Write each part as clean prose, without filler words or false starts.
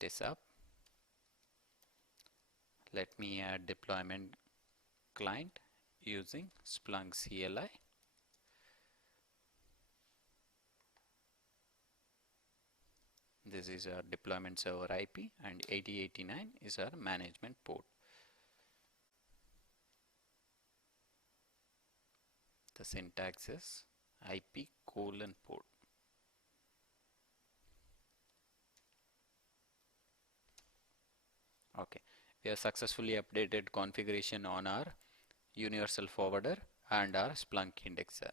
It is up. Let me add deployment client using Splunk CLI. This is our deployment server IP and 8089 is our management port. The syntax is IP:port. Okay, we have successfully updated configuration on our universal forwarder and our Splunk indexer.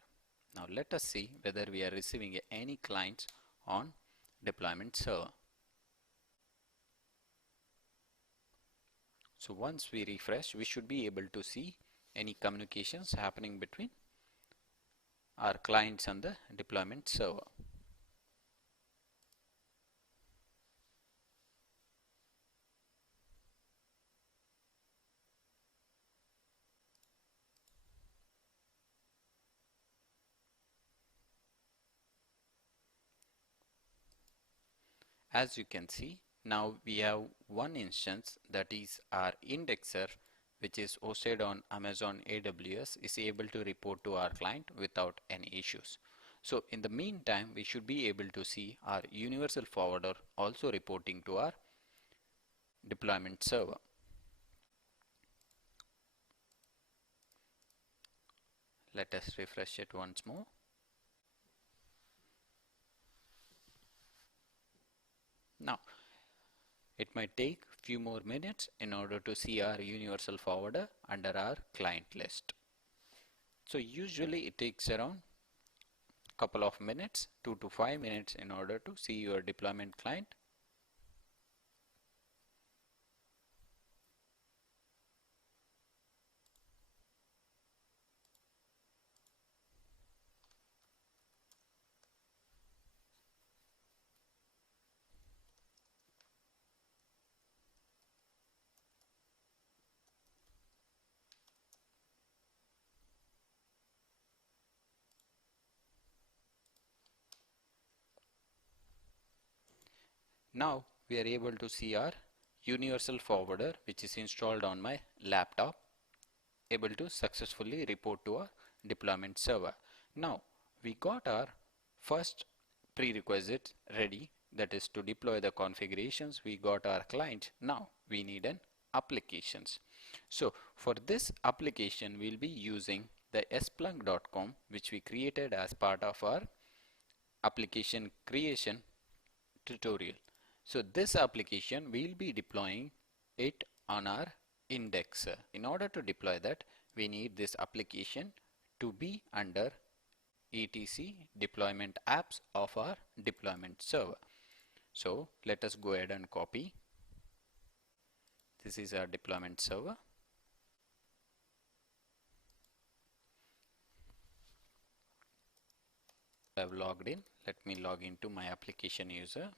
Now let us see whether we are receiving any clients on deployment server. So once we refresh, we should be able to see any communications happening between our clients and the deployment server. As you can see, now we have one instance, that is our indexer, which is hosted on Amazon AWS, is able to report to our client without any issues. So in the meantime, we should be able to see our universal forwarder also reporting to our deployment server. Let us refresh it once more. Now, it might take few more minutes in order to see our universal forwarder under our client list. So usually it takes around couple of minutes, 2 to 5 minutes, in order to see your deployment client. Now we are able to see our universal forwarder, which is installed on my laptop, able to successfully report to our deployment server. Now we got our first prerequisite ready, that is to deploy the configurations. We got our client. Now we need an applications. So for this application, we'll be using the splunk.com, which we created as part of our application creation tutorial. So this application, we'll be deploying it on our indexer. In order to deploy that, we need this application to be under etc deployment apps of our deployment server. So let us go ahead and copy. This is our deployment server. I have logged in. Let me log into my application user.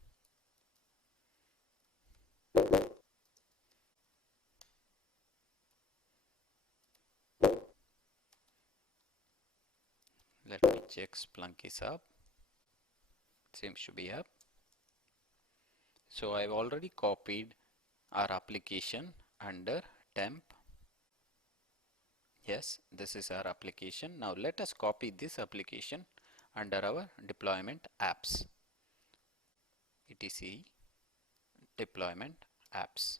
Let me check Splunk is up. Seems to be up. So I've already copied our application under temp. Yes, this is our application. Now let us copy this application under our deployment apps. etc deployment apps.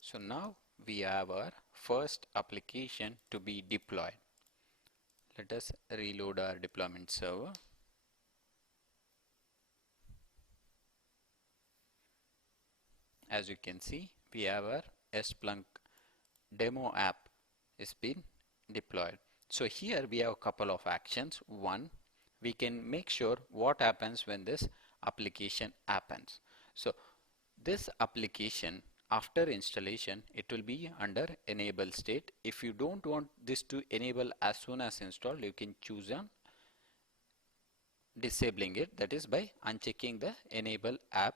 So now we have our first application to be deployed. Let us reload our deployment server. As you can see, we have our Splunk demo app is been deployed. So here we have a couple of actions. One, we can make sure what happens when this application happens. So this application, after installation, it will be under enable state. If you don't want this to enable as soon as installed, you can choose on disabling it, that is by unchecking the enable app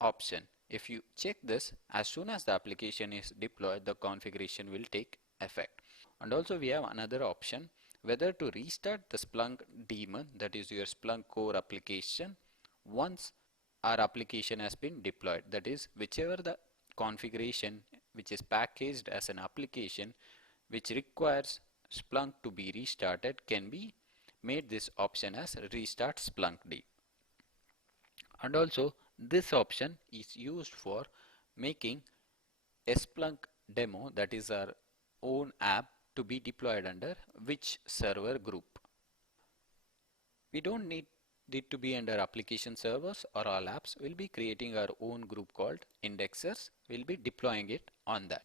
option. If you check this, as soon as the application is deployed, the configuration will take effect. And also we have another option whether to restart the Splunk daemon, that is your Splunk core application, once our application has been deployed. That is, whichever the configuration which is packaged as an application which requires Splunk to be restarted can be made this option as restart Splunk D. And also this option is used for making a Splunk demo, that is our own app, to be deployed under which server group. We don't need it to be under application servers or all apps. We'll be creating our own group called indexers. We'll be deploying it on that.